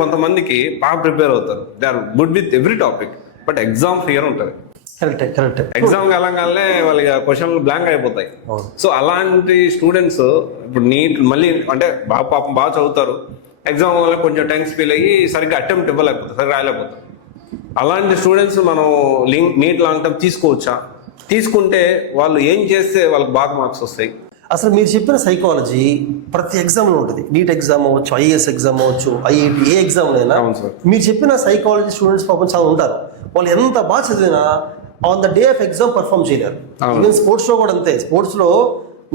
కొంతమందికి బాగా ప్రిపేర్ అవుతారు, they are good with every topic, but exam fear ఉంటుంది. కరెక్ట్. ఎగ్జామ్ వెళ్ళగానే వాళ్ళకి క్వశ్చన్లు బ్లాంక్ అయిపోతాయి. సో అలాంటి స్టూడెంట్స్ ఇప్పుడు నీట్ మళ్ళీ అంటే పాపం బాగా చదువుతారు, ఎగ్జామ్ వల్ల కొంచెం టెన్షన్ ఫీల్ అయ్యి సరిగ్గా అటెంప్ట్ ఇవ్వలేకపోతారు, సరిగ్గా రాయలేకపోతారు. అలాంటి స్టూడెంట్స్ మనం నీట్ లాంగ్ టర్మ్ తీసుకోవచ్చా? తీసుకుంటే వాళ్ళు ఏం చేస్తే వాళ్ళకి బాగా మార్క్స్ వస్తాయి? అసలు మీరు చెప్పిన సైకాలజీ ప్రతి ఎగ్జామ్లో ఉంటుంది. నీట్ ఎగ్జామ్ అవ్వచ్చు, ఐఏఎస్ ఎగ్జామ్ అవ్వచ్చు, ఐఐటి, ఏ ఎగ్జామ్ అయినా మీరు చెప్పిన సైకాలజీ స్టూడెంట్స్ పాపం చాలా ఉంటారు. వాళ్ళు ఎంత బాగా చదివినా on the day of exam perform చేయలేరు. ఈవెన్ స్పోర్ట్స్లో కూడా అంతే. స్పోర్ట్స్లో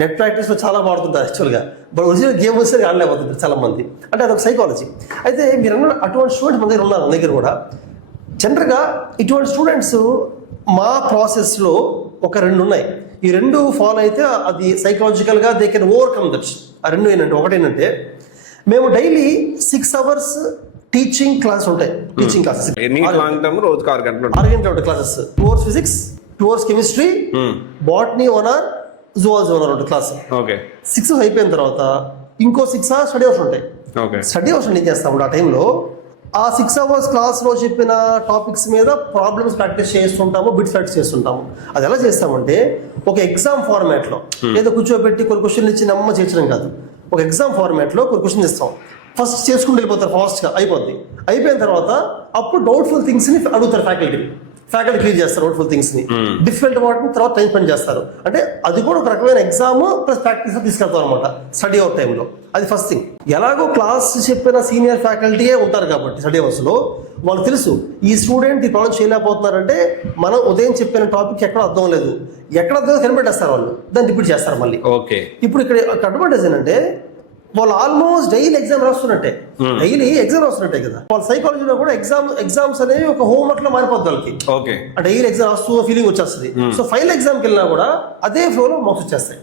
నెట్ ప్రాక్టీస్లో చాలా బాగుంటుంటారు యాక్చువల్గా, బట్ ఒరిజినల్ గేమ్ వస్తే ఆడలేకపోతుంటారు చాలా మంది. అంటే అదొక సైకాలజీ. అయితే మీరు అన్న అటువంటి స్టూడెంట్స్ మన దగ్గర ఉన్నారు. మన దగ్గర కూడా జనరల్గా ఇటువంటి స్టూడెంట్స్ మా ప్రాసెస్లో ఒక 2 ఉన్నాయి. ఈ 2 ఫాలో అయితే అది సైకలాజికల్గా దే కెన్ ఓవర్కమ్ దట్. ఆ 2 ఏంటంటే, ఒకటేంటంటే మేము డైలీ 6 hours టీచింగ్ క్లాస్ ఉంటాయి. టీచింగ్ క్లాసెస్ 6 గంటలు ఉంటాయి classes. 2 hours physics, 2 hours chemistry, botany 1 hour, zoology 1 hour ఉంటుంది క్లాస్. 6 అయిపోయిన తర్వాత ఇంకో 6 hours స్టడీ అవర్స్ ఉంటాయి. స్టడీ అవర్స్ ఏం చేస్తాము ఆ టైంలో ఆ 6 hours క్లాస్లో చెప్పిన టాపిక్స్ మీద ప్రాబ్లమ్స్ ప్రాక్టీస్ చేస్తుంటాము, బిట్స్ ప్రాక్టీస్ చేస్తుంటాము. అది ఎలా చేస్తామంటే ఒక ఎగ్జామ్ ఫార్మాట్లో ఏదో కూర్చోబెట్టి కొన్ని క్వశ్చన్లు ఇచ్చి నమ్మ చేర్చడం కాదు. ఒక ఎగ్జామ్ ఫార్మాట్లో కొన్ని క్వశ్చన్ ఇస్తాం, ఫస్ట్ చేసుకుంటూ వెళ్ళిపోతారు, ఫాస్ట్గా అయిపోద్ది. అయిపోయిన తర్వాత అప్పుడు డౌట్ఫుల్ థింగ్స్ని అడుగుతారు ఫ్యాకల్టీ క్లియర్ చేస్తారు. డౌట్ఫుల్ థింగ్స్ని, డిఫికల్ట్ వాటిని తర్వాత టైం స్పెండ్ చేస్తారు. అంటే అది కూడా ఒక రకమైన ఎగ్జామ్ ప్లస్ ప్రాక్టీస్ తీసుకెళ్తాం అనమాట స్టడీ అవర్ టైంలో. అది ఫస్ట్ థింగ్. ఎలాగో క్లాస్ చెప్పిన సీనియర్ ఫ్యాకల్టీయే ఉంటారు కాబట్టి స్టడీ అవర్స్లో వాళ్ళకి తెలుసు ఈ స్టూడెంట్ ఈ ప్రాబ్లం చేయలేకపోతున్నారంటే మనం ఉదయం చెప్పిన టాపిక్ ఎక్కడ అర్థం లేదు, ఎక్కడ అర్థం కనిపెట్టేస్తారు వాళ్ళు, దాన్ని రిపీట్ చేస్తారు మళ్ళీ. ఇప్పుడు ఇక్కడ అడ్వాంటేజ్ ఏంటంటే వాళ్ళు ఆల్మోస్ట్ డైలీ ఎగ్జామ్ రాస్తున్నట్టే, డైలీ ఎగ్జామ్ రాస్తున్నట్టే కదా. వాళ్ళ సైకాలజీలో కూడా ఎగ్జామ్స్ అనేవి ఒక హోంవర్క్ లో మారిపోద్ది వాళ్ళకి. డైలీ ఎగ్జామ్ రాస్తూ ఫీలింగ్ వచ్చేస్తుంది. సో ఫైనల్ ఎగ్జామ్కి వెళ్ళినా కూడా అదే ఫ్లో లో మార్క్స్ వచ్చేస్తాయి.